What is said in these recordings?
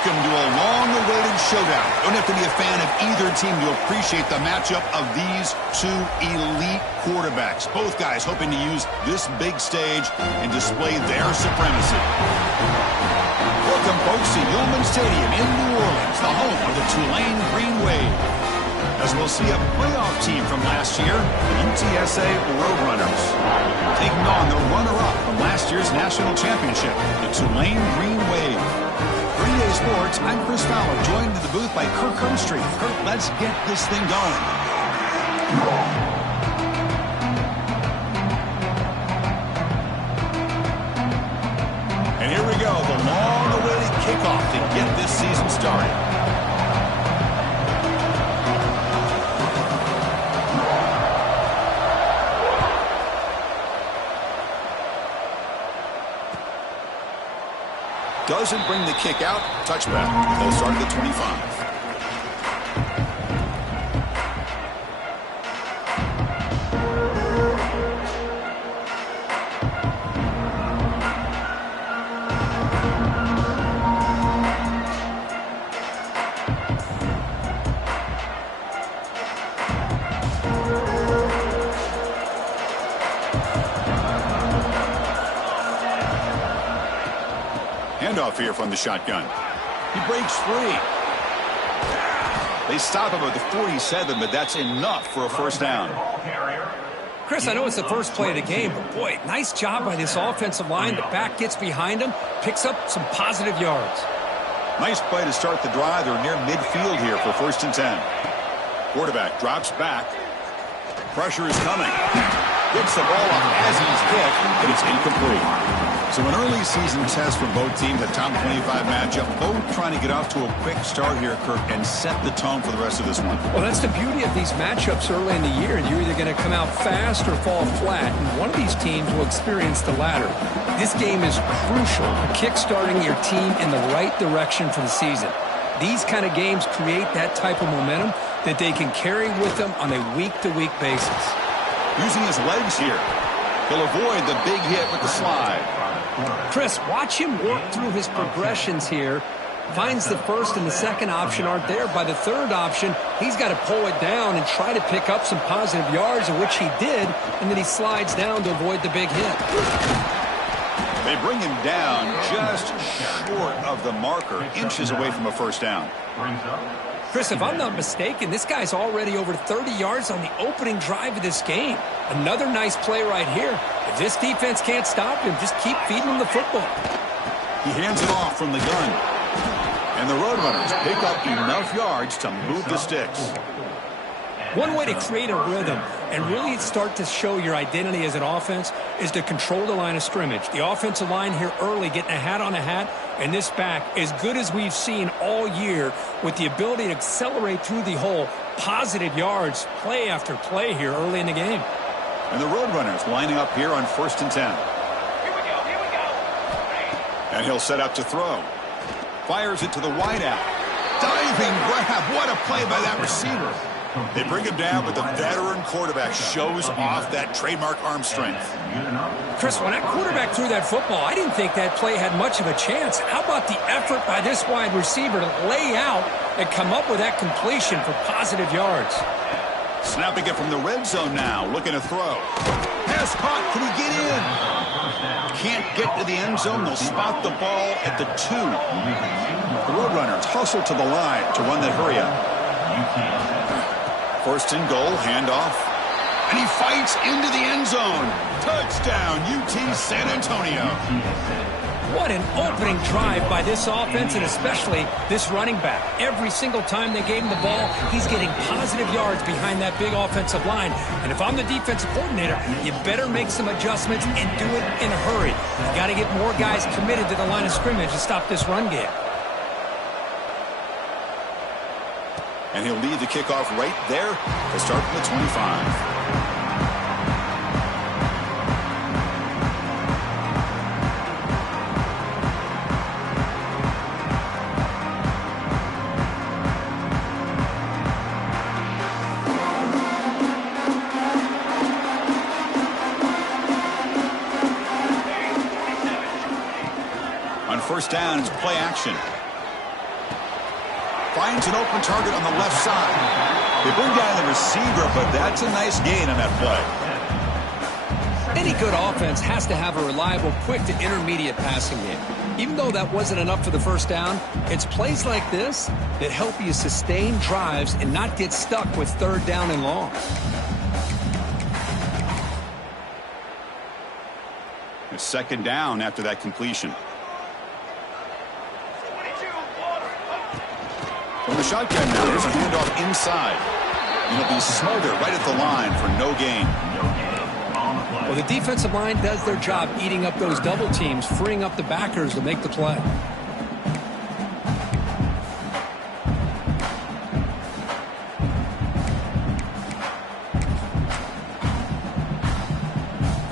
Welcome to a long-awaited showdown. Don't have to be a fan of either team to appreciate the matchup of these two elite quarterbacks. Both guys hoping to use this big stage and display their supremacy. Welcome, folks, to Yulman Stadium in New Orleans, the home of the Tulane Green Wave. As we'll see a playoff team from last year, the UTSA Roadrunners, taking on the runner-up from last year's national championship, the Tulane Green Wave. Green Day Sports, I'm Chris Fowler, joined in the booth by Kirk Herbstreit. Kirk, let's get this thing going. And here we go, the long-awaited kickoff to get this season started. Doesn't bring the kick out. Touchback. They'll start at the 25. Handoff here from the shotgun. He breaks free. They stop him at the 47, but that's enough for a first down. Chris, I know it's the first play of the game, but boy, nice job by this offensive line. The back gets behind him, picks up some positive yards. Nice play to start the drive. They're near midfield here for 1st and 10. Quarterback drops back. Pressure is coming. Gets the ball up as he's hit, but it's incomplete. So an early season test for both teams, a top 25 matchup. Both trying to get off to a quick start here, Kirk, and set the tone for the rest of this one. Well, that's the beauty of these matchups early in the year. You're either going to come out fast or fall flat, and one of these teams will experience the latter. This game is crucial, kick-starting your team in the right direction for the season. These kind of games create that type of momentum that they can carry with them on a week-to-week basis. Using his legs here, he'll avoid the big hit with the slide. Chris, watch him work through his progressions here. Finds the first and the second option aren't there. By the third option, he's got to pull it down and try to pick up some positive yards, of which he did, and then he slides down to avoid the big hit. They bring him down just short of the marker, inches away from a first down. Chris, if I'm not mistaken, this guy's already over 30 yards on the opening drive of this game. Another nice play right here. If this defense can't stop him, just keep feeding him the football. He hands it off from the gun. And the Roadrunners pick up enough yards to move the sticks. One way to create a rhythm and really start to show your identity as an offense is to control the line of scrimmage. The offensive line here early getting a hat on a hat, and this back as good as we've seen all year with the ability to accelerate through the hole. Positive yards, play after play here early in the game. And the Roadrunners lining up here on 1st and 10. Here we go. And he'll set up to throw. Fires it to the wideout. Diving grab. What a play by that receiver. They bring him down, but the veteran quarterback shows off that trademark arm strength. Chris, when that quarterback threw that football, I didn't think that play had much of a chance. How about the effort by this wide receiver to lay out and come up with that completion for positive yards? Snapping it from the red zone now, looking to throw. Pass caught, can he get in? Can't get to the end zone, they'll spot the ball at the 2. The Roadrunners hustle to the line to run that hurry up. 1st and goal, handoff. And he fights into the end zone. Touchdown, UT San Antonio. What an opening drive by this offense, and especially this running back. Every single time they gave him the ball, he's getting positive yards behind that big offensive line. And if I'm the defensive coordinator, you better make some adjustments and do it in a hurry. You got to get more guys committed to the line of scrimmage to stop this run game. And he'll lead the kickoff right there to start from the 25. On 1st down, it's play action. finds an open target on the left side. They bring down the receiver, but that's a nice gain on that play. Any good offense has to have a reliable, quick to intermediate passing game. Even though that wasn't enough for the first down, it's plays like this that help you sustain drives and not get stuck with third down and long. It's second down after that completion. From the shotgun now, there's a handoff inside. He'll be smothered right at the line for no gain. Well, the defensive line does their job eating up those double teams, freeing up the backers to make the play.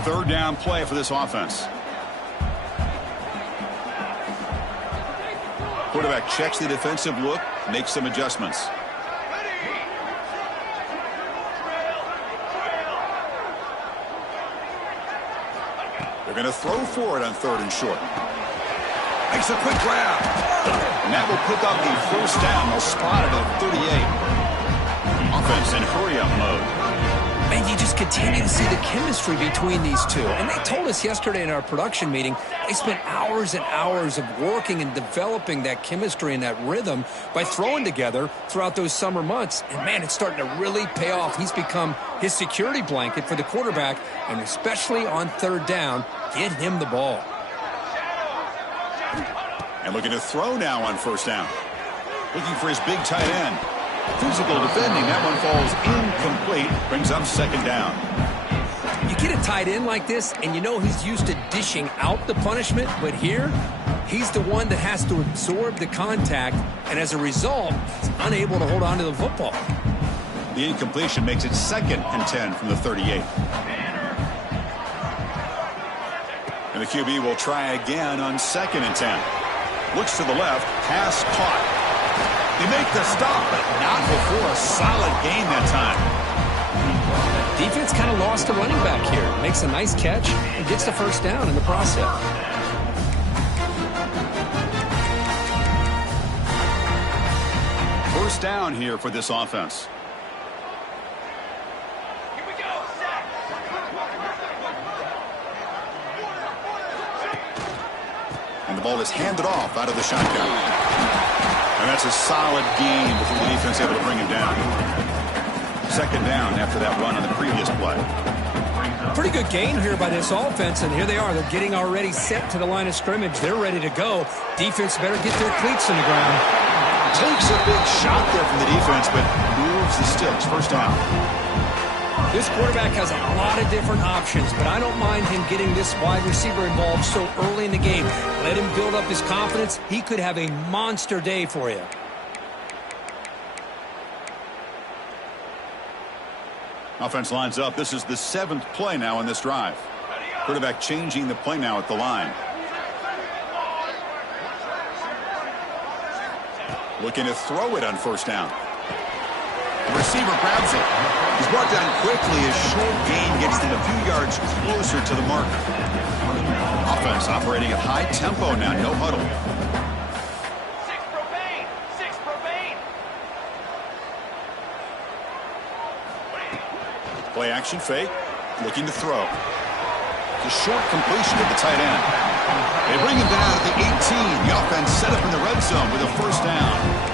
Third down play for this offense. Quarterback checks the defensive look, makes some adjustments. They're going to throw for it on third and short. Makes a quick grab. And that will pick up the first down. They'll spot it at 38. Offense in hurry-up mode. And you just continue to see the chemistry between these two. And they told us yesterday in our production meeting, they spent hours and hours of working and developing that chemistry and that rhythm by throwing together throughout those summer months. And, man, it's starting to really pay off. He's become his security blanket for the quarterback, and especially on third down, get him the ball. And looking to throw now on first down. Looking for his big tight end. Physical defending. That one falls incomplete. Brings up second down. You get a tight end like this, and you know he's used to dishing out the punishment, but here, he's the one that has to absorb the contact, and as a result, he's unable to hold on to the football. The incompletion makes it 2nd and 10 from the 38. And the QB will try again on 2nd and 10. Looks to the left, pass caught. They make the stop, but not before a solid gain that time. Defense kind of lost a running back here. Makes a nice catch and gets the first down in the process. First down here for this offense. Here we go, sack. And the ball is handed off out of the shotgun. And that's a solid gain before the defense able to bring him down. Second down after that run on the previous play. Pretty good gain here by this offense, and here they are. They're getting already set to the line of scrimmage. They're ready to go. Defense better get their cleats in the ground. Takes a big shot there from the defense, but moves the sticks. First down. This quarterback has a lot of different options, but I don't mind him getting this wide receiver involved so early in the game. Let him build up his confidence. He could have a monster day for you. Offense lines up. This is the 7th play now in this drive. Quarterback changing the play now at the line. Looking to throw it on first down. The receiver grabs it. He's brought down quickly as short gain gets them a few yards closer to the marker. Offense operating at high tempo now, no huddle. Six Propane. Play action fake. Looking to throw. It's a short completion to the tight end. They bring him down at the 18. The offense set up in the red zone with a first down.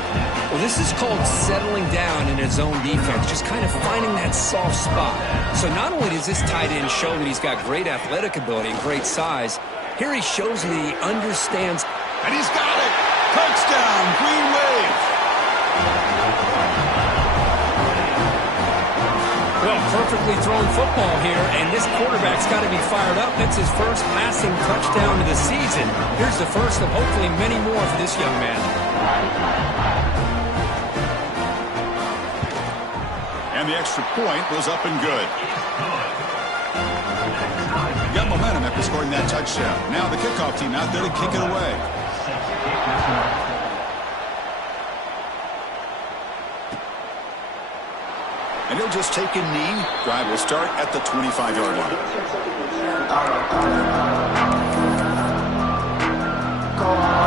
Well, this is called settling down in his own defense, just kind of finding that soft spot. So not only does this tight end show that he's got great athletic ability and great size, here he shows that he understands. And he's got it! Touchdown, Green Wave! Well, perfectly thrown football here, and this quarterback's got to be fired up. That's his first passing touchdown of the season. Here's the first of hopefully many more for this young man. And the extra point was up and good. Got momentum after scoring that touchdown. Now the kickoff team out there to kick it away. And he'll just take a knee. Drive will start at the 25-yard line. Go on,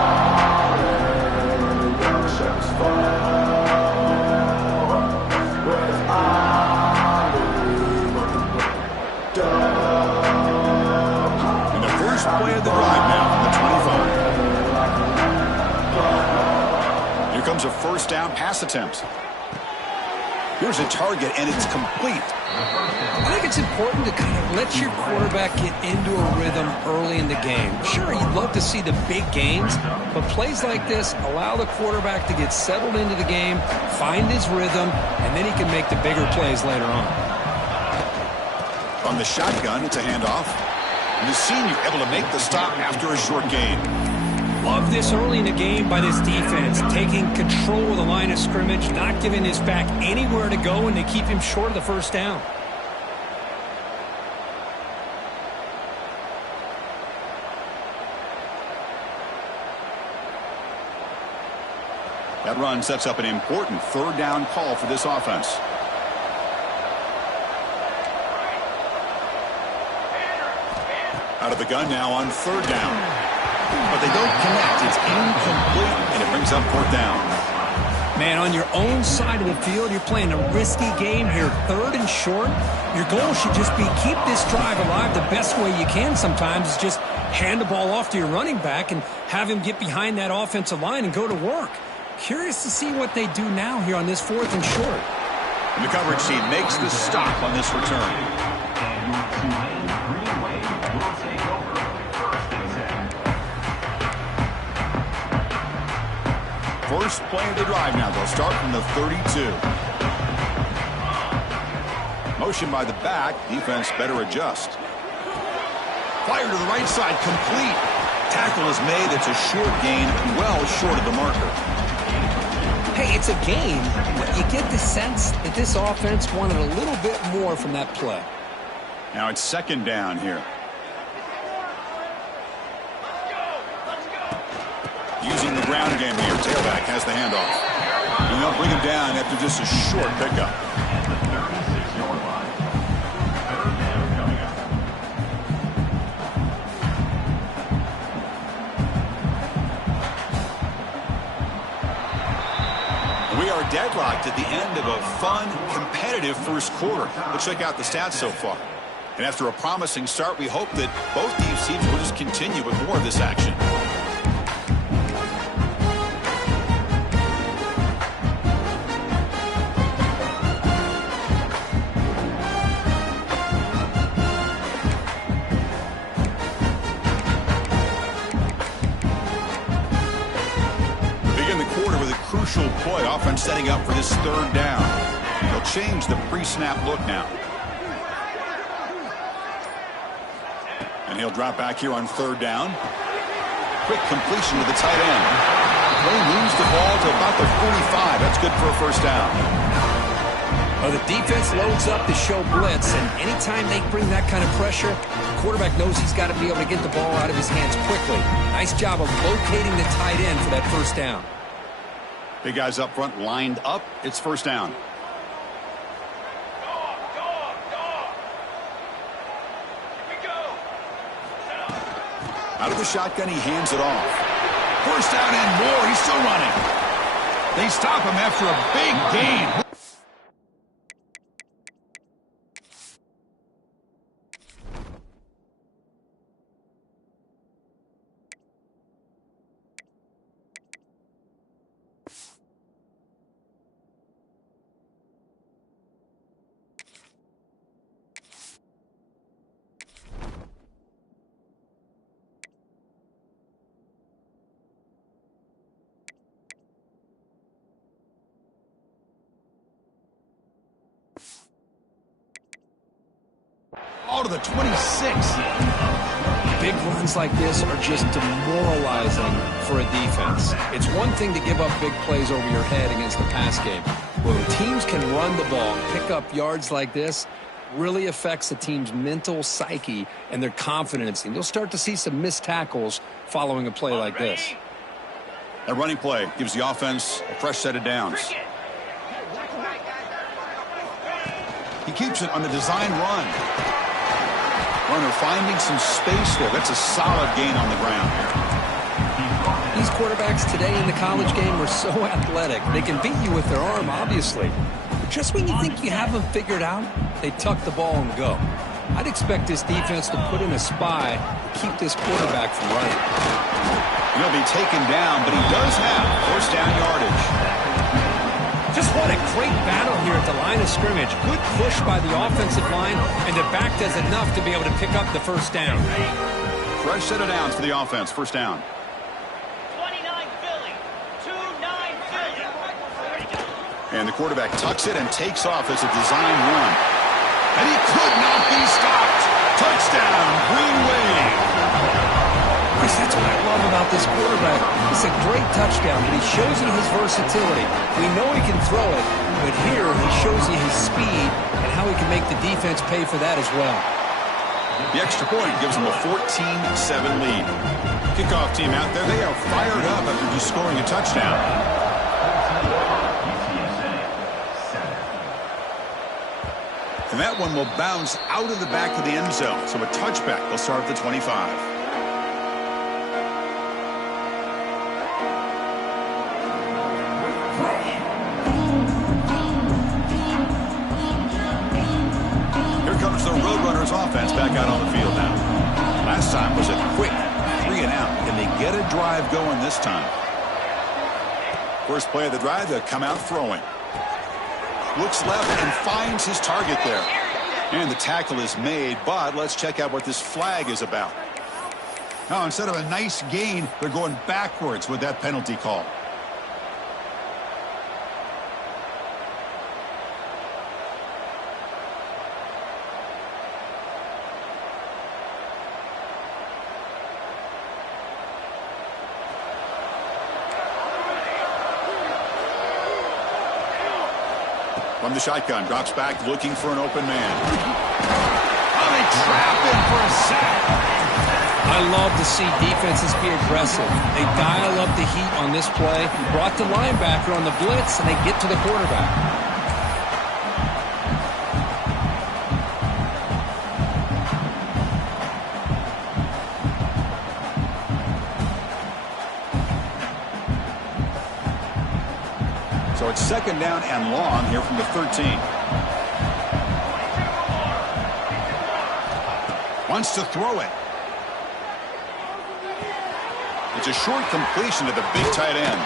first down pass attempt. Here's a target, and it's complete. I think it's important to kind of let your quarterback get into a rhythm early in the game. Sure, you'd love to see the big gains, but plays like this allow the quarterback to get settled into the game, find his rhythm, and then he can make the bigger plays later on. From the shotgun, it's a handoff. And the senior able to make the stop after a short gain. Love this early in the game by this defense, taking control of the line of scrimmage, not giving his back anywhere to go, and they keep him short of the first down. That run sets up an important third down call for this offense. Out of the gun now on third down. But they don't connect. It's incomplete, and it brings up fourth down. Man, on your own side of the field, you're playing a risky game here, third and short. Your goal should just be keep this drive alive the best way you can sometimes is just hand the ball off to your running back and have him get behind that offensive line and go to work. Curious to see what they do now here on this fourth and short. And the coverage team makes the stop on this return. First play of the drive now. They'll start from the 32. Motion by the back. Defense better adjust. Fire to the right side. Complete. Tackle is made. It's a short gain, well short of the marker. Hey, it's a game, but you get the sense that this offense wanted a little bit more from that play. Now it's second down here. Using the ground game here. Tailback has the handoff. And they'll bring him down after just a short pickup. We are deadlocked at the end of a fun, competitive first quarter. Let's check out the stats so far. And after a promising start, we hope that both these teams will just continue with more of this action. Crucial play, offense setting up for this third down. They'll change the pre-snap look now. And he'll drop back here on third down. Quick completion to the tight end. They moves the ball to about the 45. That's good for a first down. Well, the defense loads up to show blitz, and anytime they bring that kind of pressure, the quarterback knows he's got to be able to get the ball out of his hands quickly. Nice job of locating the tight end for that first down. Big guys up front lined up. It's first down. Out of the shotgun, he hands it off. First down and more. He's still running. They stop him after a big gain. All to the 26. Big runs like this are just demoralizing for a defense. It's one thing to give up big plays over your head against the pass game. When teams can run the ball and pick up yards like this, really affects the team's mental psyche and their confidence. And you'll start to see some missed tackles following a play like this. A running play gives the offense a fresh set of downs. He keeps it on the design run. Runner finding some space there. That's a solid gain on the ground. These quarterbacks today in the college game are so athletic. They can beat you with their arm, obviously. But just when you think you have them figured out, they tuck the ball and go. I'd expect this defense to put in a spy to keep this quarterback from running. He'll be taken down, but he does have first down yardage. Just what a great battle here at the line of scrimmage. Good push by the offensive line, and the back does enough to be able to pick up the first down. Fresh set of downs for the offense. First down. 29 Philly. 2-9 Philly. And the quarterback tucks it and takes off as a design run. And he could not be stopped. Touchdown, Green Wave. Chris, that's what I love about this quarterback. It's a great touchdown, but he shows you his versatility. We know he can throw it, but here he shows you his speed and how he can make the defense pay for that as well. The extra point gives them a 14-7 lead. Kickoff team out there, they are fired up after just scoring a touchdown. And that one will bounce out of the back of the end zone. So a touchback will start at the 25. The Roadrunners offense back out on the field now. Last time was a quick 3 and out. Can they get a drive going this time? First play of the drive, they'll come out throwing. Looks left and finds his target there. And the tackle is made, but let's check out what this flag is about. Now, instead of a nice gain, they're going backwards with that penalty call. From the shotgun, drops back, looking for an open man. Oh, they trap him for a sack. I love to see defenses be aggressive. They dial up the heat on this play, brought the linebacker on the blitz, and they get to the quarterback. So it's second down and long here from the 13. Wants to throw it. It's a short completion to the big tight end.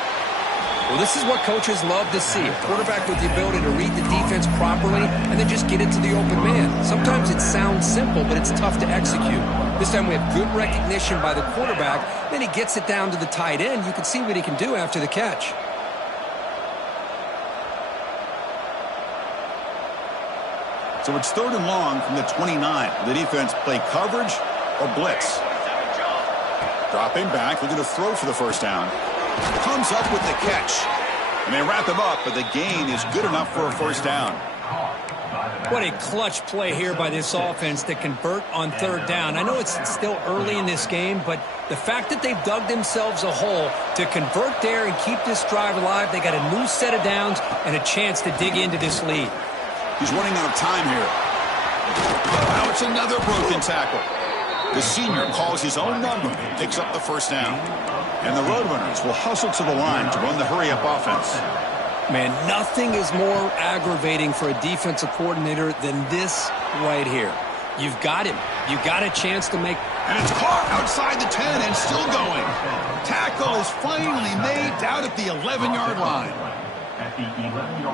Well, this is what coaches love to see. A quarterback with the ability to read the defense properly and then just get it to the open man. Sometimes it sounds simple, but it's tough to execute. This time we have good recognition by the quarterback. Then he gets it down to the tight end. You can see what he can do after the catch. So it's third and long from the 29. The defense play coverage or blitz. Dropping back, looking to throw for the first down. Comes up with the catch. And they wrap him up, but the gain is good enough for a first down. What a clutch play here by this offense to convert on third down. I know it's still early in this game, but the fact that they've dug themselves a hole to convert there and keep this drive alive, they got a new set of downs and a chance to dig into this lead. He's running out of time here. Now it's another broken tackle. The senior calls his own number, picks up the first down. And the Roadrunners will hustle to the line to run the hurry-up offense. Man, nothing is more aggravating for a defensive coordinator than this right here. You've got him. You've got a chance to make... And it's caught outside the 10 and still going. Tackle is finally made down at the 11-yard line.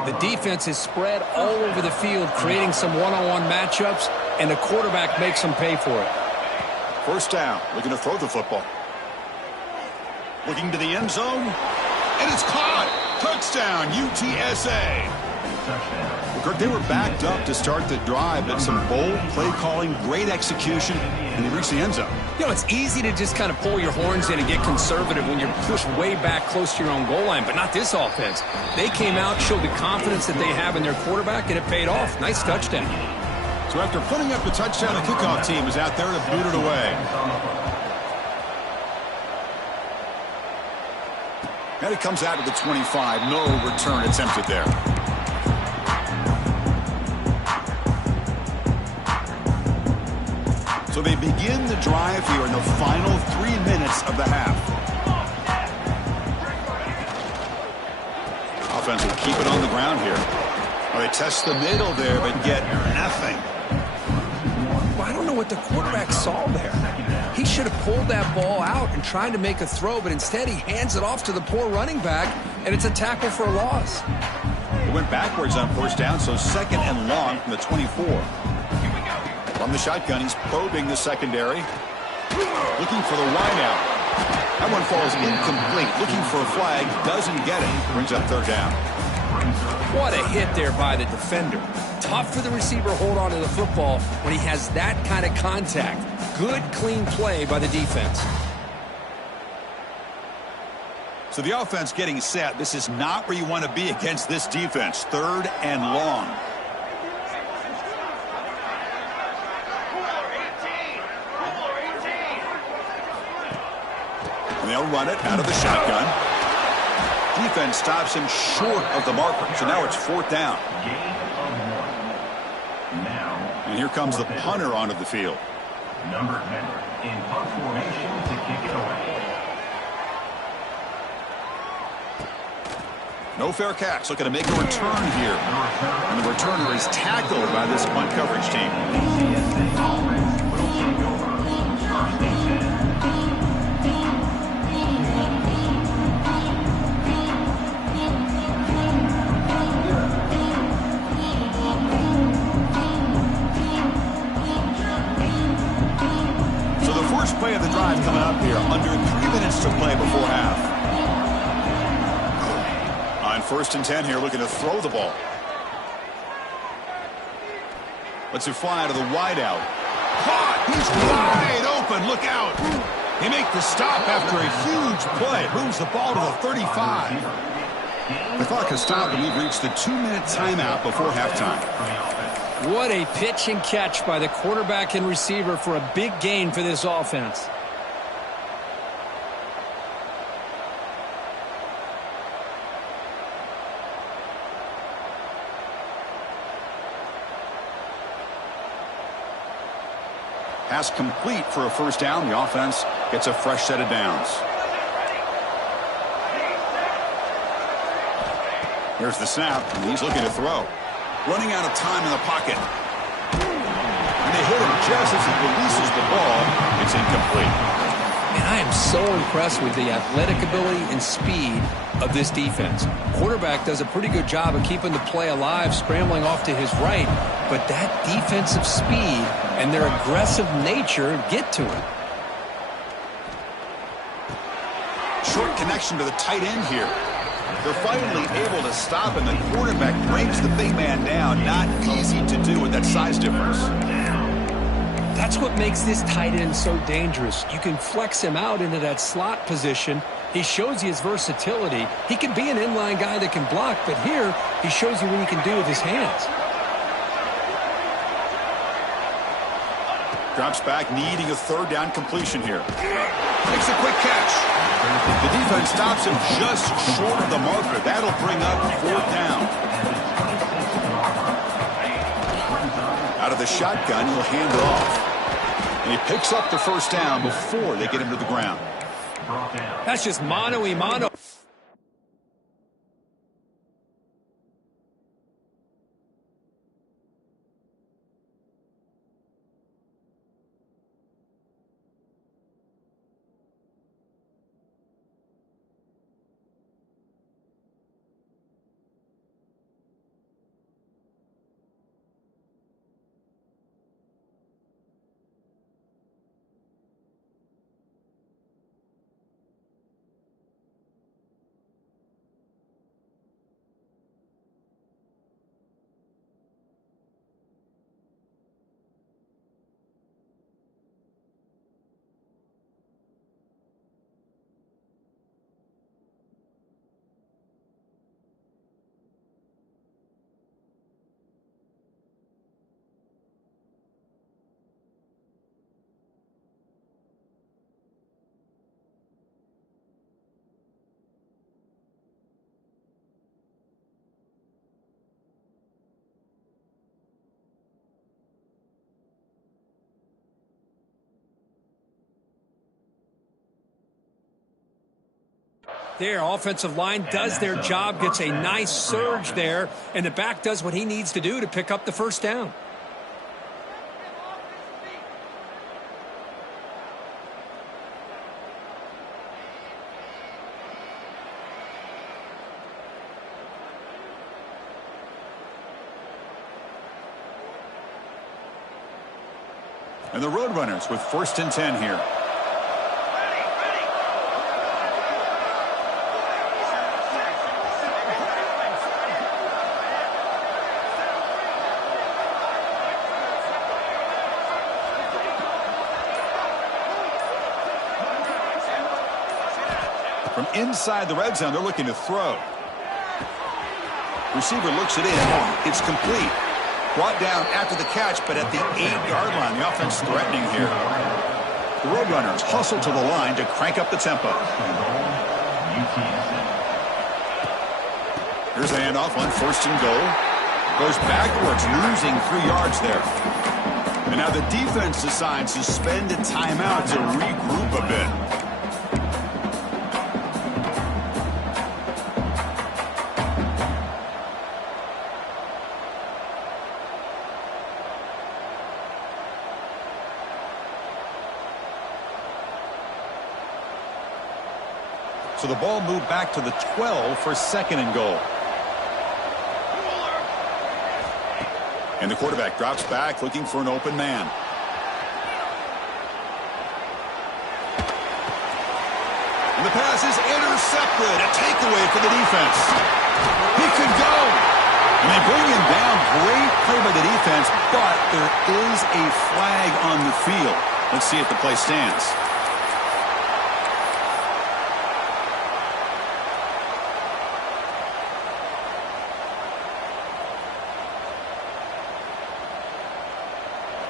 The defense is spread all over the field, creating some one-on-one matchups, and the quarterback makes them pay for it. First down, looking to throw the football. Looking to the end zone, and it's caught. Touchdown, UTSA. Well, Kirk, they were backed up to start the drive, but some bold play calling, great execution, and they reached the end zone. You know, it's easy to just kind of pull your horns in and get conservative when you're pushed way back close to your own goal line, but not this offense. They came out, showed the confidence that they have in their quarterback, and it paid off. Nice touchdown. So after putting up the touchdown, the kickoff team is out there to boot it away. And it comes out to the 25. No return attempted there. So they begin the drive here in the final 3 minutes of the half. Offense will keep it on the ground here. Well, they test the middle there, but get nothing. Well, I don't know what the quarterback saw there. He should have pulled that ball out and tried to make a throw, but instead he hands it off to the poor running back, and it's a tackle for a loss. went backwards on first down, so second and long from the 24. From the shotgun, he's probing the secondary. Looking for the wideout. That one falls incomplete. Looking for a flag, doesn't get it. Brings up third down. What a hit there by the defender. Tough for the receiver to hold on to the football when he has that kind of contact. Good, clean play by the defense. So the offense getting set. This is not where you want to be against this defense. Third and long. And they'll run it out of the shotgun. Defense stops him short of the marker. So now it's fourth down. And here comes the punter onto the field. Number 10 in punt formation to kick it away. No fair catch. Looking to make a return here. And the returner is tackled by this punt coverage team. So the first play of the drive coming up here. Under 3 minutes to play before half. On first and 10 here, looking to throw the ball. Lets it fly to the wideout. Caught! He's wide open. Look out. They make the stop after a huge play. Moves the ball to the 35. The clock has stopped, and we've reached the 2-minute timeout before halftime. What a pitch and catch by the quarterback and receiver for a big gain for this offense. Pass complete for a first down. The offense gets a fresh set of downs. Here's the snap, and he's looking to throw. Running out of time in the pocket. And they hit him just as he releases the ball. It's incomplete. And I am so impressed with the athletic ability and speed of this defense. Quarterback does a pretty good job of keeping the play alive, scrambling off to his right, but that defensive speed and their aggressive nature get to him. Short connection to the tight end here. They're finally able to stop him. The quarterback brings the big man down. Not easy to do with that size difference. That's what makes this tight end so dangerous. You can flex him out into that slot position. He shows you his versatility. He can be an inline guy that can block, but here he shows you what he can do with his hands. Drops back, needing a third down completion here. Makes a quick catch. The defense stops him just short of the marker. That'll bring up fourth down. Out of the shotgun, he'll hand it off. And he picks up the first down before they get him to the ground. That's just mano-a-mano. Their offensive line does their job, gets a nice surge there, and the back does what he needs to do to pick up the first down. And the Roadrunners with 1st and 10 here. From inside the red zone, they're looking to throw. Receiver looks it in. It's complete. Brought down after the catch, but at the 8-yard line. The offense threatening here. The Roadrunners hustle to the line to crank up the tempo. Here's the handoff on 1st and goal. Goes backwards, losing 3 yards there. And now the defense decides to spend a timeout to regroup a bit. So the ball moved back to the 12 for 2nd and goal. And the quarterback drops back looking for an open man. And the pass is intercepted. A takeaway for the defense. He could go. And they bring him down. Great play by the defense, but there is a flag on the field. Let's see if the play stands.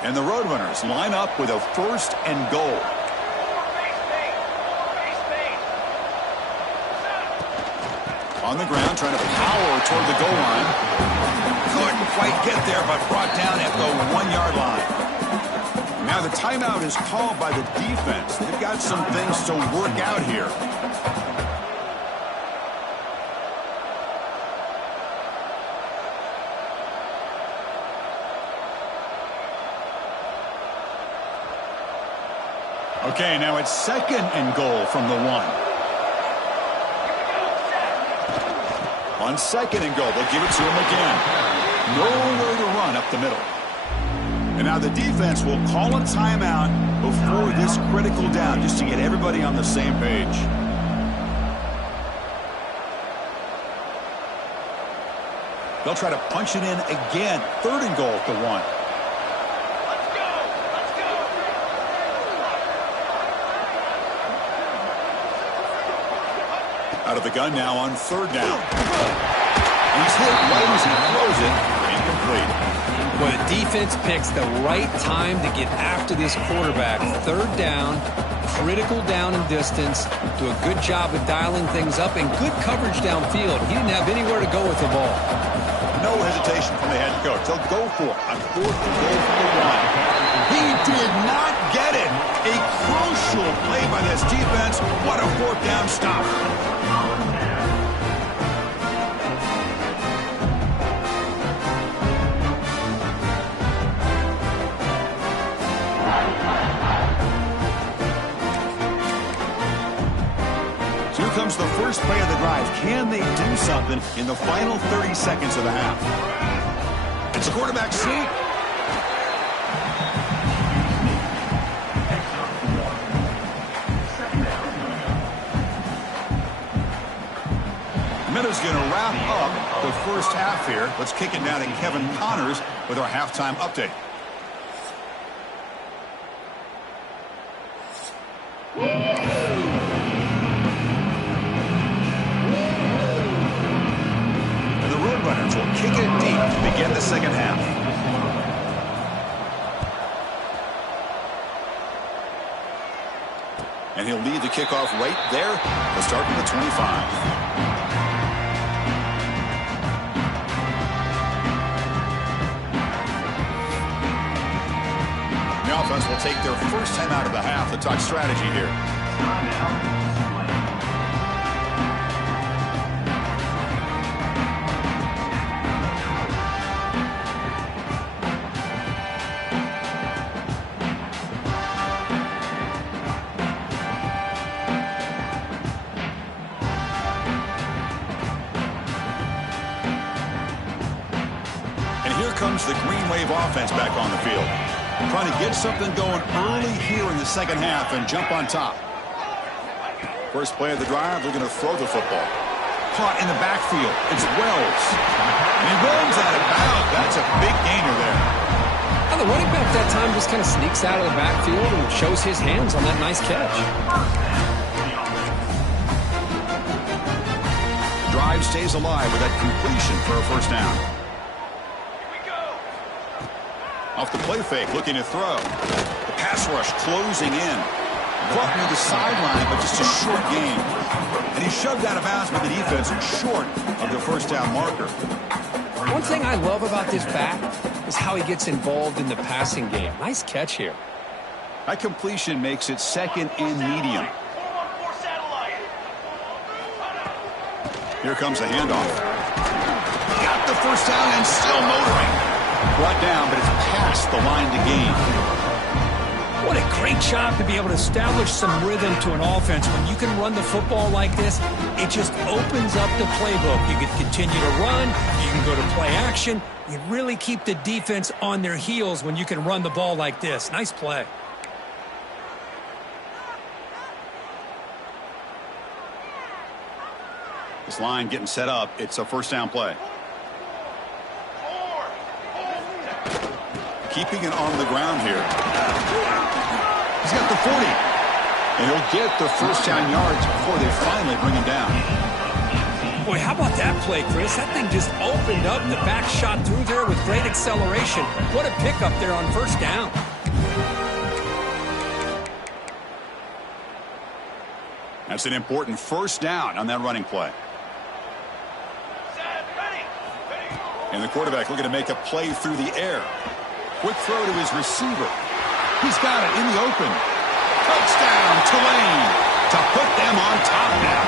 And the Roadrunners line up with a 1st and goal. On the ground, trying to power toward the goal line. Couldn't quite get there, but brought down at the 1-yard line. Now the timeout is called by the defense. They've got some things to work out here. Okay, now it's 2nd and goal from the 1. On 2nd and goal, they'll give it to him again. Nowhere to run up the middle. And now the defense will call a timeout before this critical down, just to get everybody on the same page. They'll try to punch it in again. 3rd and goal at the 1. Out of the gun now on 3rd down. He's hit right as he throws it. Incomplete. Well, the defense picks the right time to get after this quarterback. 3rd down, critical down and distance. Do a good job of dialing things up and good coverage downfield. He didn't have anywhere to go with the ball. No hesitation from the head coach. They'll go for it on 4th and goal from the 1. He did not get it. A crucial play by this defense. What a 4th down stop. So here comes the first play of the drive. Can they do something in the final 30 seconds of the half? It's a quarterback sneak. Minutes going to wrap up the first half here. Let's kick it down to Kevin Connors with our halftime update. And the Roadrunners will kick it deep to begin the second half. And he'll lead the kickoff right there. They'll start from the 25. The offense will take their first time out of the half to talk strategy here. And here comes the Green Wave offense back on the field. Trying to get something going early here in the second half and jump on top. First play of the drive, they're going to throw the football. Caught in the backfield. It's Wells. And he runs out of bounds. That's a big gainer there. Well, the running back that time just kind of sneaks out of the backfield and shows his hands on that nice catch. The drive stays alive with that completion for a first down. Off the play fake, looking to throw. The pass rush closing in. Brought near the sideline, but just a short gain. And he shoved out of bounds with the defense short of the first down marker. One thing I love about this back is how he gets involved in the passing game. Nice catch here. That completion makes it second and medium. Here comes the handoff. Got the first down and still motoring. Brought down, but it's past the line to gain. What a great job to be able to establish some rhythm to an offense. When you can run the football like this, it just opens up the playbook. You can continue to run. You can go to play action. You really keep the defense on their heels when you can run the ball like this. Nice play. This line getting set up. It's a first down play. Keeping it on the ground here. He's got the 40. And he'll get the first down yards before they finally bring him down. Boy, how about that play, Chris? That thing just opened up. The back shot through there with great acceleration. What a pickup there on first down. That's an important first down on that running play. And the quarterback looking to make a play through the air. Quick throw to his receiver. He's got it in the open. Touchdown, Tulane, to put them on top now.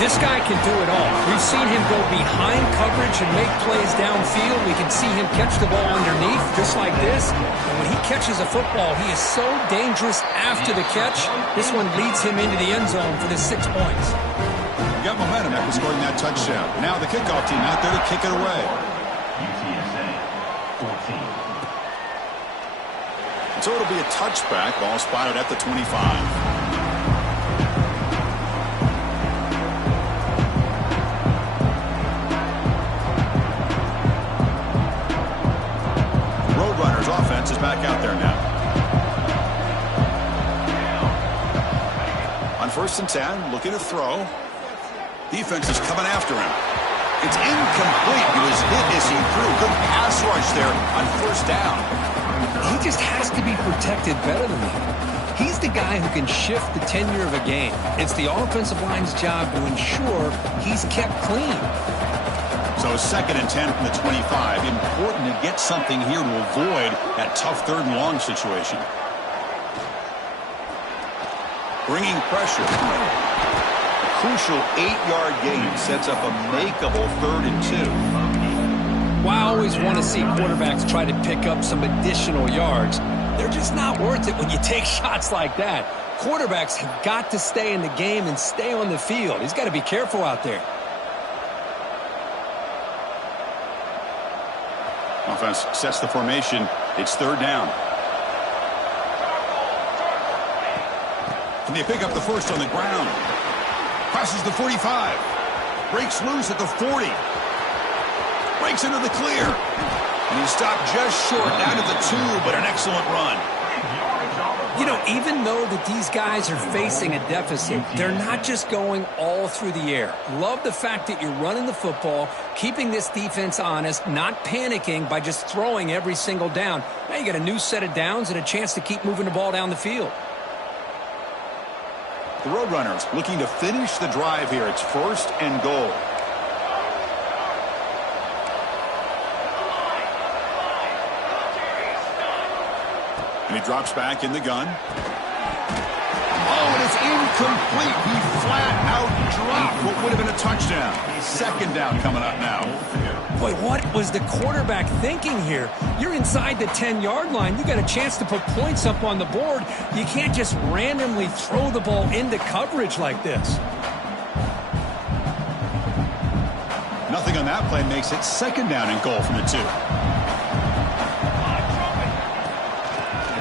This guy can do it all. We've seen him go behind coverage and make plays downfield. We can see him catch the ball underneath, just like this. And when he catches a football, he is so dangerous after the catch. This one leads him into the end zone for the 6 points. You got momentum after scoring that touchdown. Now the kickoff team out there to kick it away. So it'll be a touchback. Ball spotted at the 25. Roadrunners offense is back out there now. On 1st and 10, looking to throw. Defense is coming after him. It's incomplete. He was hit as he threw. Good pass rush there on first down. He just has to be protected better than that. He's the guy who can shift the tenure of a game. It's the offensive line's job to ensure he's kept clean. So 2nd and 10 from the 25. Important to get something here to avoid that tough 3rd and long situation. Bringing pressure. A crucial 8-yard gain sets up a makeable 3rd and 2. Well, I always want to see quarterbacks try to pick up some additional yards. They're just not worth it when you take shots like that. Quarterbacks have got to stay in the game and stay on the field. He's got to be careful out there. Offense sets the formation. It's 3rd down. Can they pick up the first on the ground? Crosses the 45. Breaks loose at the 40. Breaks into the clear. And he stopped just short down to the 2, but an excellent run. You know, even though that these guys are facing a deficit, they're not just going all through the air. Love the fact that you're running the football, keeping this defense honest, not panicking by just throwing every single down. Now you got a new set of downs and a chance to keep moving the ball down the field. The Roadrunners looking to finish the drive here. It's 1st and goal. And he drops back in the gun. Oh, and it's incomplete. He flat out dropped what would have been a touchdown. 2nd down coming up now. Boy, what was the quarterback thinking here? You're inside the 10-yard line. You got a chance to put points up on the board. You can't just randomly throw the ball into coverage like this. Nothing on that play makes it 2nd down and goal from the 2.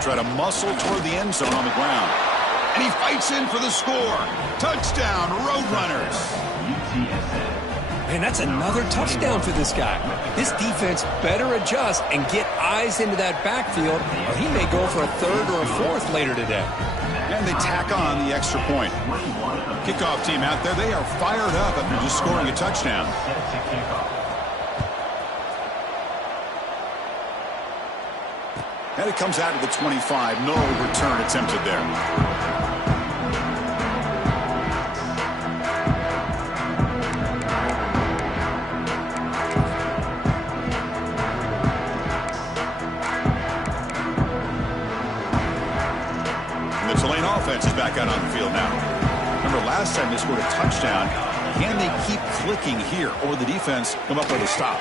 try to muscle toward the end zone on the ground. And he fights in for the score. Touchdown, Roadrunners. Man, that's another touchdown for this guy. This defense better adjust and get eyes into that backfield, or he may go for a third or a fourth later today. And they tack on the extra point. Kickoff team out there, they are fired up after just scoring a touchdown. And it comes out to the 25. No return attempted there. Offense is back out on the field now. Remember last time they scored a touchdown. Can they keep clicking here, or the defense come up with a stop?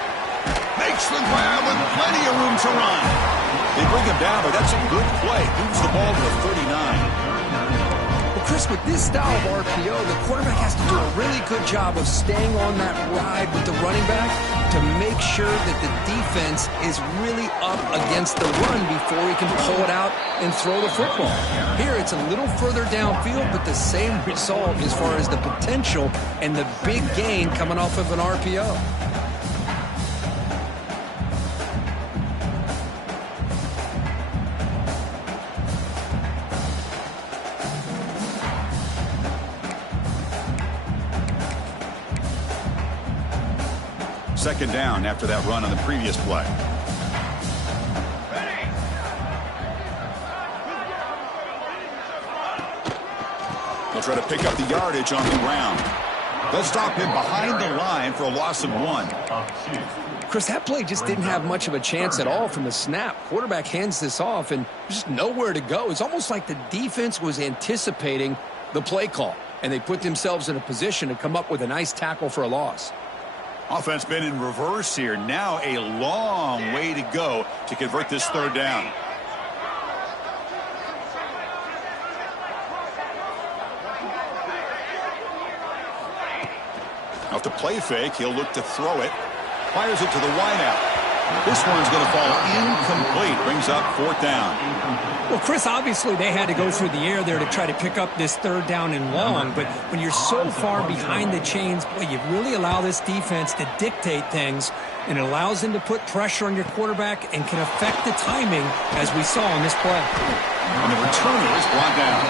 Makes the grab with plenty of room to run. They bring him down, but that's a good play. Moves the ball to the 39. Well, Chris, with this style of RPO, the quarterback has to do a really good job of staying on that ride with the running back to make sure that the defense is really up against the run before he can pull it out and throw the football. Here, it's a little further downfield, but the same result as far as the potential and the big gain coming off of an RPO. Second down after that run on the previous play. They'll try to pick up the yardage on the ground. They'll stop him behind the line for a loss of 1. Chris, that play just didn't have much of a chance at all from the snap. Quarterback hands this off, and there's just nowhere to go. It's almost like the defense was anticipating the play call, and they put themselves in a position to come up with a nice tackle for a loss. Offense been in reverse here. Now a long way to go to convert this third down. Off the play fake, he'll look to throw it. Fires it to the wideout. This one's going to fall incomplete. Brings up 4th down. Well, Chris, obviously they had to go through the air there to try to pick up this third down and long, but when you're so far behind the chains, boy, you really allow this defense to dictate things, and it allows them to put pressure on your quarterback and can affect the timing, as we saw in this play. And the returner is brought down.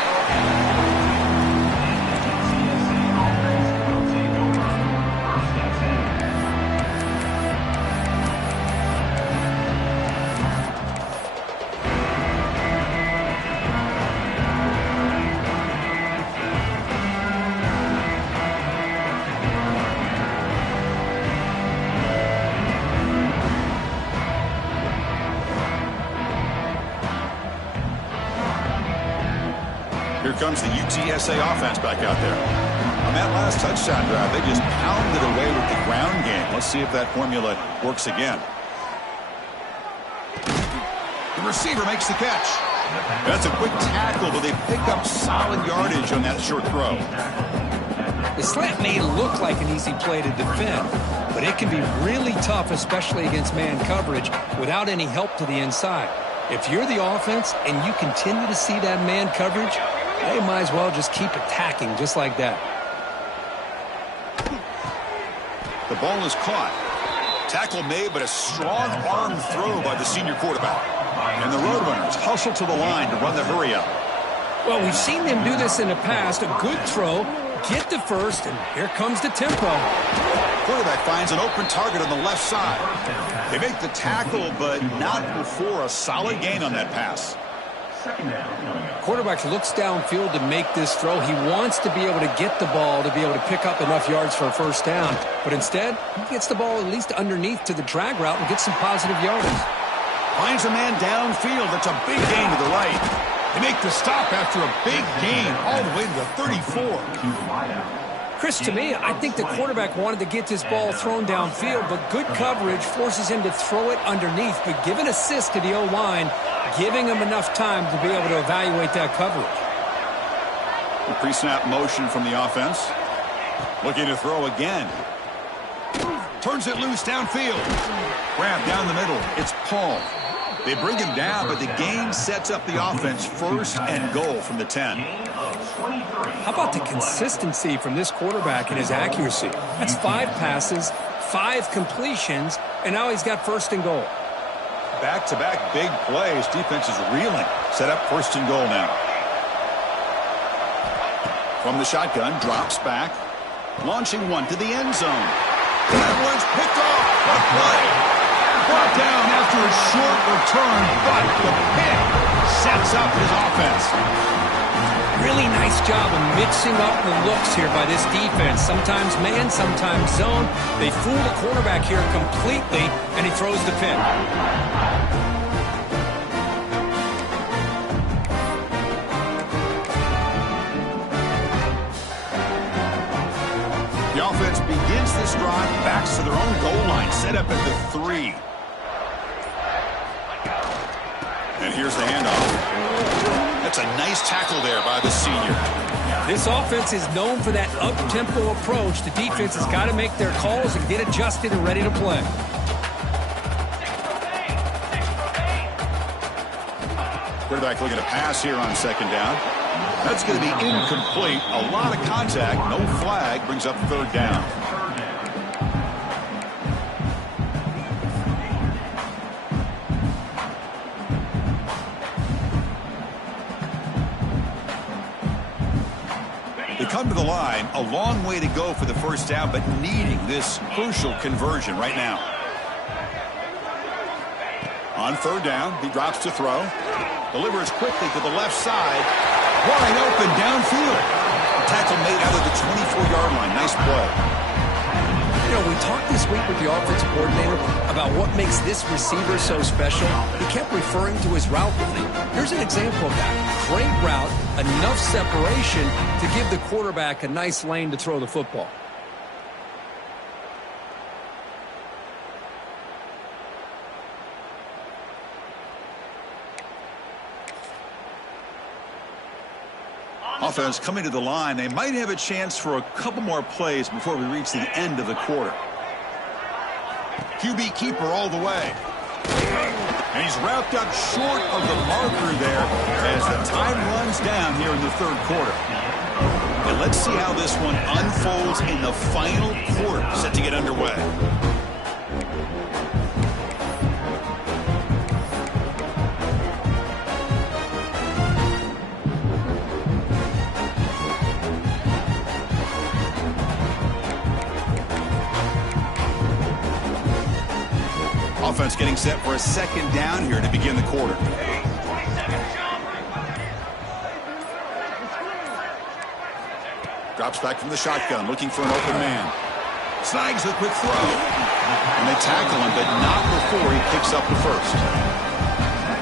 Here comes the UTSA offense back out there. On that last touchdown drive, they just pounded away with the ground game. Let's see if that formula works again. The receiver makes the catch. That's a quick tackle, but they pick up solid yardage on that short throw. The slant may look like an easy play to defend, but it can be really tough, especially against man coverage, without any help to the inside. If you're the offense and you continue to see that man coverage, they might as well just keep attacking just like that. The ball is caught. Tackle made, but a strong arm throw by the senior quarterback. And the Roadrunners hustle to the line to run the hurry up. Well, we've seen them do this in the past. A good throw, get the first, and here comes the tempo. Quarterback finds an open target on the left side. They make the tackle, but not before a solid gain on that pass. Quarterback looks downfield to make this throw. He wants to be able to get the ball to be able to pick up enough yards for a first down. But instead, he gets the ball at least underneath to the drag route and gets some positive yardage. Finds a man downfield. That's a big gain to the right. They make the stop after a big gain all the way to the 34. Chris, to me, I think the quarterback wanted to get this ball thrown downfield, but good coverage forces him to throw it underneath. But give an assist to the O-line, giving him enough time to be able to evaluate that coverage. The pre-snap motion from the offense. Looking to throw again. Turns it loose downfield. Grab down the middle. It's Paul. They bring him down, but the game sets up the offense first and goal from the 10. How about the consistency from this quarterback and his accuracy? That's 5 passes, 5 completions, and now he's got first and goal. Back-to-back big plays. Defense is reeling. Set up first and goal now. From the shotgun, drops back. Launching one to the end zone. That one's picked off. What play? Brought down after a short return, but the pick sets up his offense. Really nice job of mixing up the looks here by this defense. Sometimes man, sometimes zone. They fool the quarterback here completely, and he throws the pick. The offense begins this drive, backs to their own goal line, set up at the 3. And here's the handoff. That's a nice tackle there by the senior. This offense is known for that up-tempo approach. The defense has got to make their calls and get adjusted and ready to play. Quarterback looking to pass here on second down. That's going to be incomplete. A lot of contact. No flag. Brings up third down. They come to the line. A long way to go for the first down, but needing this crucial conversion right now. On third down, he drops to throw. Delivers quickly to the left side. Wide open downfield. A tackle made out of the 24-yard line. Nice play. You know, we talked this week with the offensive coordinator about what makes this receiver so special. He kept referring to his route running. Here's an example of that. Great route, enough separation to give the quarterback a nice lane to throw the football. Offense coming to the line. They might have a chance for a couple more plays before we reach the end of the quarter. QB keeper all the way. And he's wrapped up short of the marker there as the time runs down here in the third quarter. And let's see how this one unfolds in the final quarter, set to get underway. Offense getting set for a second down here to begin the quarter. Drops back from the shotgun, looking for an open man. Snags a quick throw. And they tackle him, but not before he picks up the first.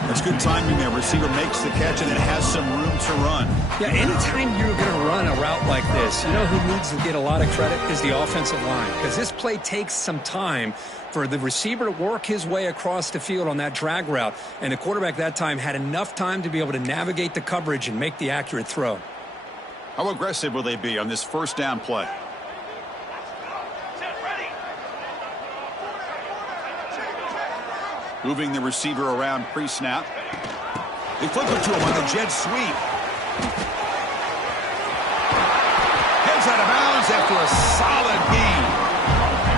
That's good timing there. Receiver makes the catch and it has some room to run. Yeah, anytime you're going to run a route like this, you know who needs to get a lot of credit is the offensive line. Because this play takes some time for the receiver to work his way across the field on that drag route. And the quarterback that time had enough time to be able to navigate the coverage and make the accurate throw. How aggressive will they be on this first down play? Moving the receiver around pre-snap. They flip it to him on the jet sweep. Heads out of bounds after a solid gain.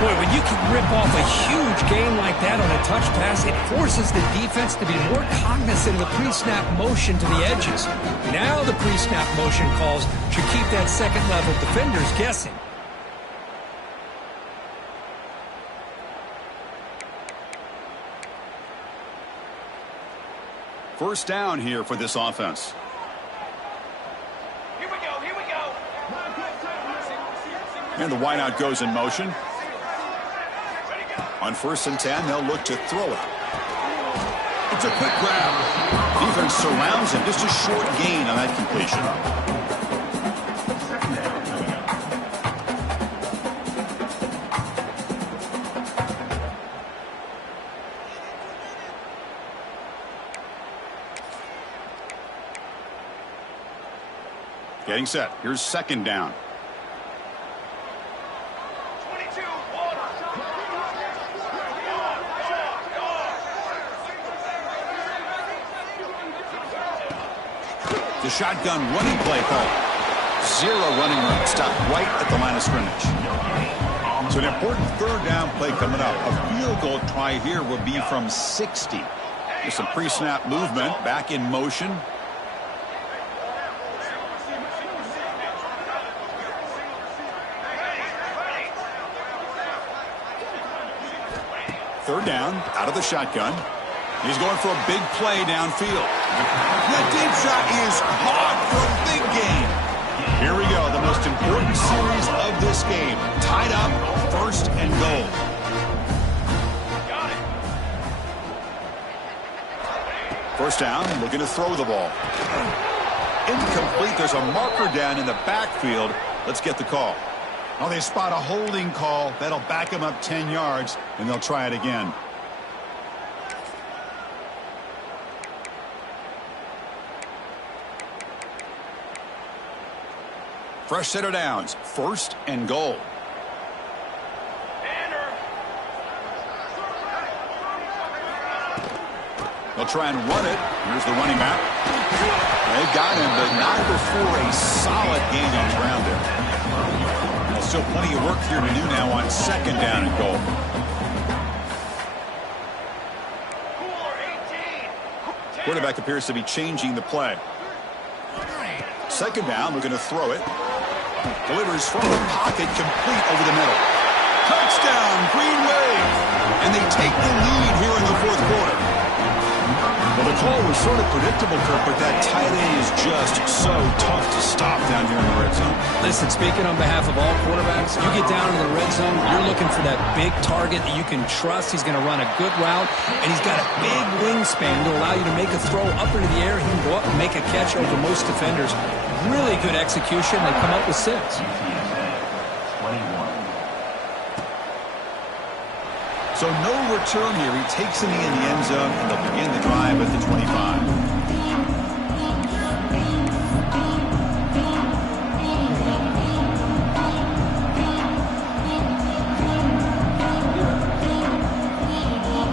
Boy, when you can rip off a huge gain like that on a touch pass, it forces the defense to be more cognizant of the pre-snap motion to the edges. Now the pre-snap motion calls should keep that second-level defenders guessing. First down here for this offense. Here we go, here we go. And the wideout goes in motion. On 1st and 10, they'll look to throw it. It's a quick grab. Defense surrounds him. Just a short gain on that completion. Getting set. Here's second down. 22, The shotgun running play call. Zero running room. Stopped right at the line of scrimmage. So an important third down play coming up. A field goal try here will be from 60. With some pre-snap movement. Back in motion. Third down, out of the shotgun. He's going for a big play downfield. That deep shot is caught for a big gain. Here we go, the most important series of this game. Tied up, first and goal. First down, looking to throw the ball. Incomplete, there's a marker down in the backfield. Let's get the call. Oh, they spot a holding call. That'll back them up 10 yards, and they'll try it again. Fresh set of downs. First and goal. They'll try and run it. Here's the running back. They've got him, but not before a solid gain on the ground there. Still plenty of work here to do now on second down and goal. Quarterback appears to be changing the play. Second down, looking to throw it. Delivers from the pocket, complete over the middle. Touchdown, Green Wave! And they take the lead here in the fourth quarter. Well, the call was sort of predictable, Kirk, but that tight end is just so tough to stop down here in the red zone. Listen, speaking on behalf of all quarterbacks, you get down to the red zone, you're looking for that big target that you can trust. He's going to run a good route, and he's got a big wingspan to allow you to make a throw up into the air. He can go up and make a catch over most defenders. Really good execution. They come up with 6. So no return here. He takes him in the end zone, and they'll begin the drive at the 25.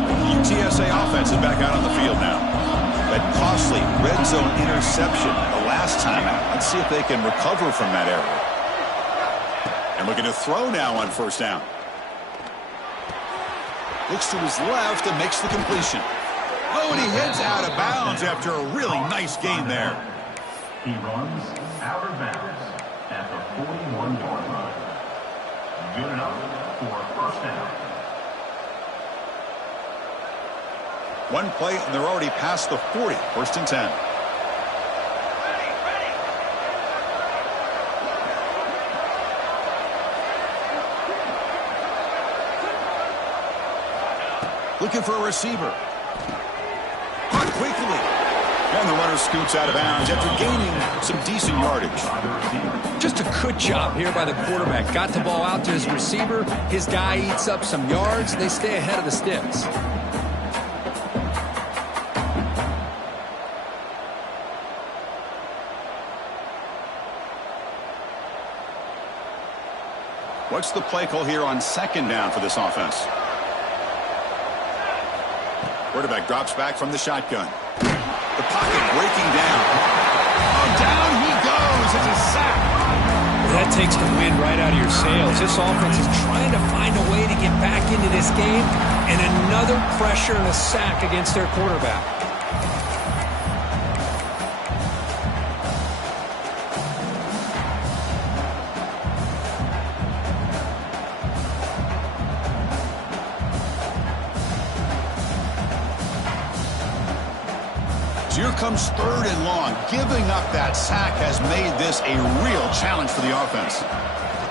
The UTSA offense is back out on the field now. That costly red zone interception the last time out. Let's see if they can recover from that error. And looking to throw now on first down. Looks to his left and makes the completion. Oh, and he heads out of bounds after a really nice gain there. He runs out of bounds at the 41-yard line. Good enough for a first down. One play, and they're already past the 40. First and 10. Looking for a receiver. Caught quickly. And the runner scoots out of bounds after gaining some decent yardage. Just a good job here by the quarterback. Got the ball out to his receiver. His guy eats up some yards. They stay ahead of the sticks. What's the play call here on second down for this offense? Quarterback drops back from the shotgun. The pocket breaking down. Oh, down he goes. It's a sack. That takes the wind right out of your sails. This offense is trying to find a way to get back into this game, and another pressure and a sack against their quarterback. Here comes third and long. Giving up that sack has made this a real challenge for the offense.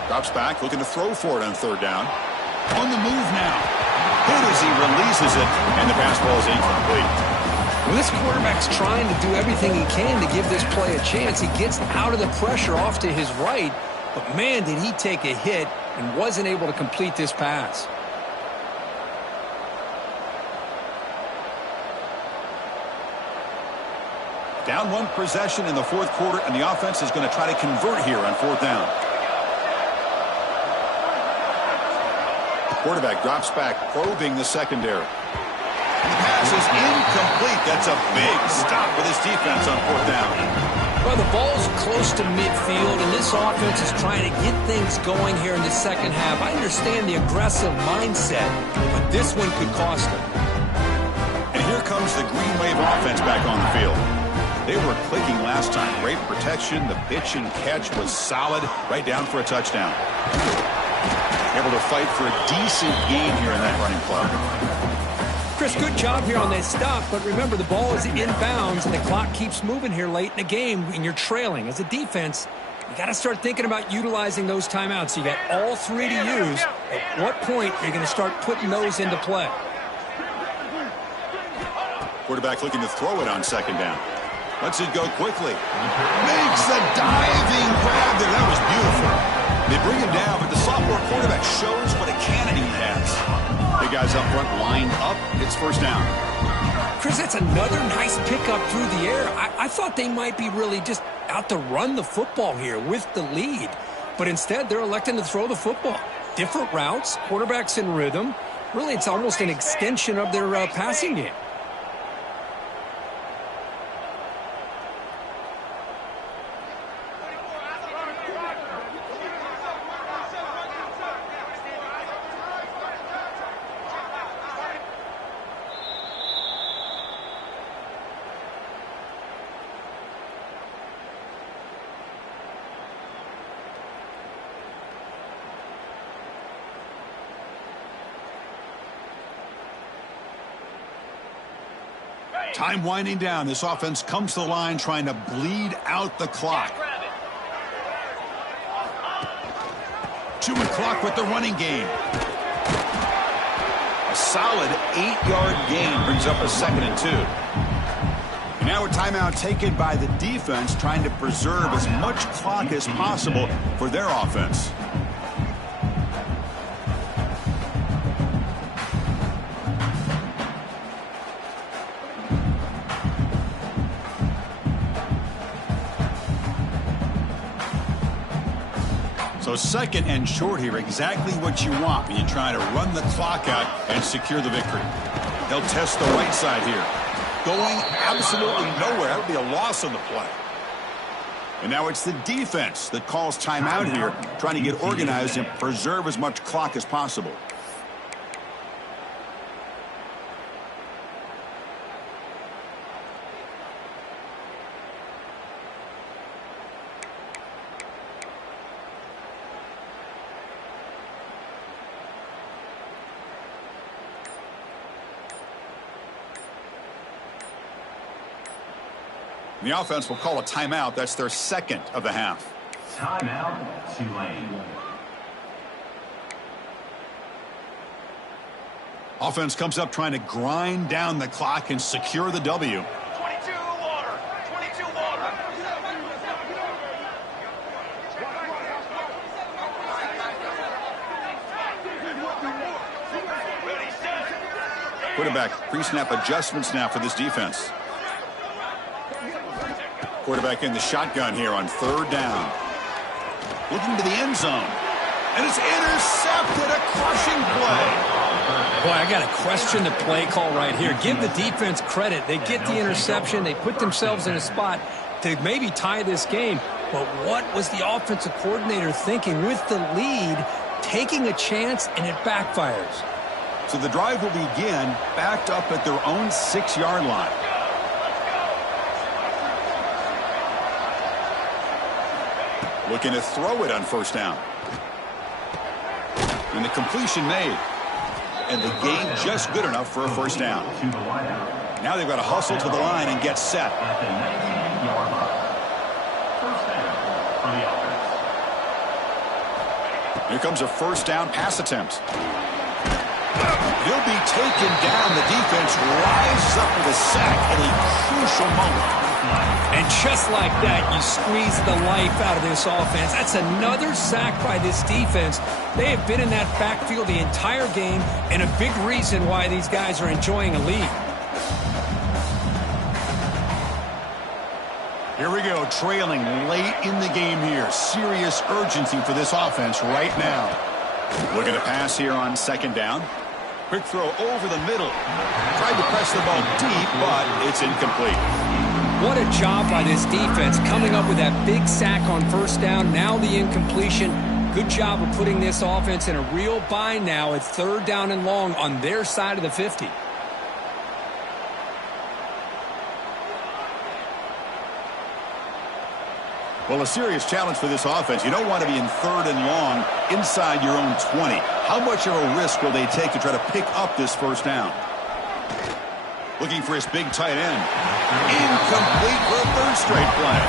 Drops back, looking to throw for it on third down. On the move now. Hit as he releases it, and the pass ball is incomplete. Well, this quarterback's trying to do everything he can to give this play a chance. He gets out of the pressure off to his right, but man, did he take a hit and wasn't able to complete this pass. Down one possession in the fourth quarter, and the offense is going to try to convert here on fourth down. The quarterback drops back, probing the secondary. And the pass is incomplete. That's a big stop for this defense on fourth down. Well, the ball's close to midfield, and this offense is trying to get things going here in the second half. I understand the aggressive mindset, but this one could cost them. And here comes the Green Wave offense back on the field. They were clicking last time. Great protection. The pitch and catch was solid, right down for a touchdown. Able to fight for a decent gain here in that running play. Chris, good job here on that stop, but remember, the ball is inbounds, and the clock keeps moving here late in the game, and you're trailing. As a defense, you got to start thinking about utilizing those timeouts. You got all three to use. At what point are you going to start putting those into play? Quarterback looking to throw it on second down. Lets it go quickly. Makes a diving grab there. That was beautiful. They bring him down, but the sophomore quarterback shows what a cannon he has. Big guys up front, lined up. It's first down. Chris, that's another nice pickup through the air. I thought they might be really just out to run the football here with the lead. But instead, they're electing to throw the football. Different routes, quarterbacks in rhythm. Really, it's almost an extension of their passing game. Time winding down. This offense comes to the line trying to bleed out the clock. 2 o'clock with the running game. A solid 8-yard gain brings up a 2nd and 2. And now a timeout taken by the defense trying to preserve as much clock as possible for their offense. So 2nd and short here, exactly what you want when you try to run the clock out and secure the victory. They'll test the right side here. Going absolutely nowhere. That would be a loss on the play. And now it's the defense that calls timeout here, trying to get organized and preserve as much clock as possible. The offense will call a timeout. That's their 2nd of the half. Timeout, Tulane. Offense comes up trying to grind down the clock and secure the W. 22 water. 22 water. Ready, set. Quarterback pre-snap adjustments now for this defense. Quarterback in the shotgun here on 3rd down. Looking to the end zone. And it's intercepted. A crushing play. Boy, I got to question the play call right here. Give the defense credit. They get the interception. They put themselves in a spot to maybe tie this game. But what was the offensive coordinator thinking with the lead, taking a chance, and it backfires? So the drive will begin backed up at their own 6-yard line. Looking to throw it on 1st down. And the completion made. And the gain just good enough for a 1st down. Now they've got to hustle to the line and get set. At the 19-yard line. 1st down for the offense. Here comes a 1st down pass attempt. He'll be taken down. The defense rises up with a sack at a crucial moment. And just like that, you squeeze the life out of this offense. That's another sack by this defense. They have been in that backfield the entire game, and a big reason why these guys are enjoying a lead. Here we go, trailing late in the game here. Serious urgency for this offense right now. Looking to pass here on 2nd down. Quick throw over the middle. Tried to press the ball deep, but it's incomplete. What a job by this defense coming up with that big sack on first down. Now the incompletion. Good job of putting this offense in a real bind now. It's 3rd down and long on their side of the 50. Well, a serious challenge for this offense. You don't want to be in 3rd and long inside your own 20. How much of a risk will they take to try to pick up this first down? Looking for his big tight end. Incomplete for a 3rd straight play.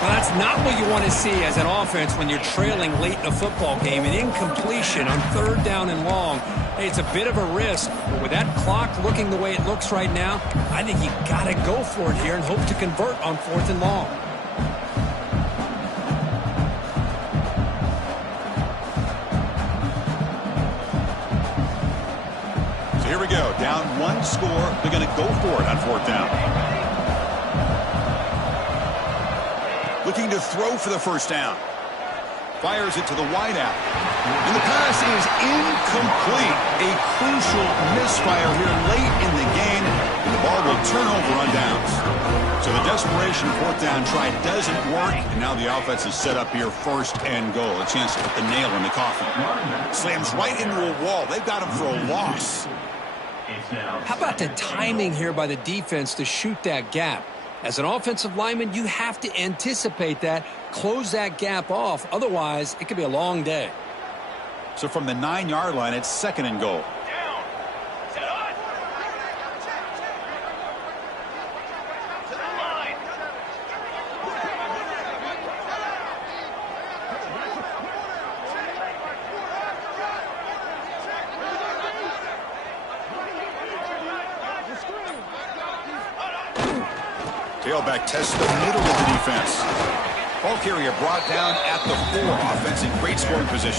Well, that's not what you want to see as an offense when you're trailing late in a football game. An incompletion on 3rd down and long. Hey, it's a bit of a risk, but with that clock looking the way it looks right now, I think you got to go for it here and hope to convert on 4th and long. Here we go. Down 1 score. They're going to go for it on 4th down. Looking to throw for the first down. Fires it to the wideout. And the pass is incomplete. A crucial misfire here late in the game. And the ball will turn over on downs. So the desperation 4th down try doesn't work. And now the offense is set up here, 1st and goal. A chance to put the nail in the coffin. Slams right into a wall. They've got him for a loss. How about the timing here by the defense to shoot that gap? As an offensive lineman, you have to anticipate that, close that gap off. Otherwise, it could be a long day. So from the 9-yard line, it's 2nd and goal. Down. Set on. To the line. Tailback tests the middle of the defense. Ball carrier brought down at the 4. Offense in great scoring position.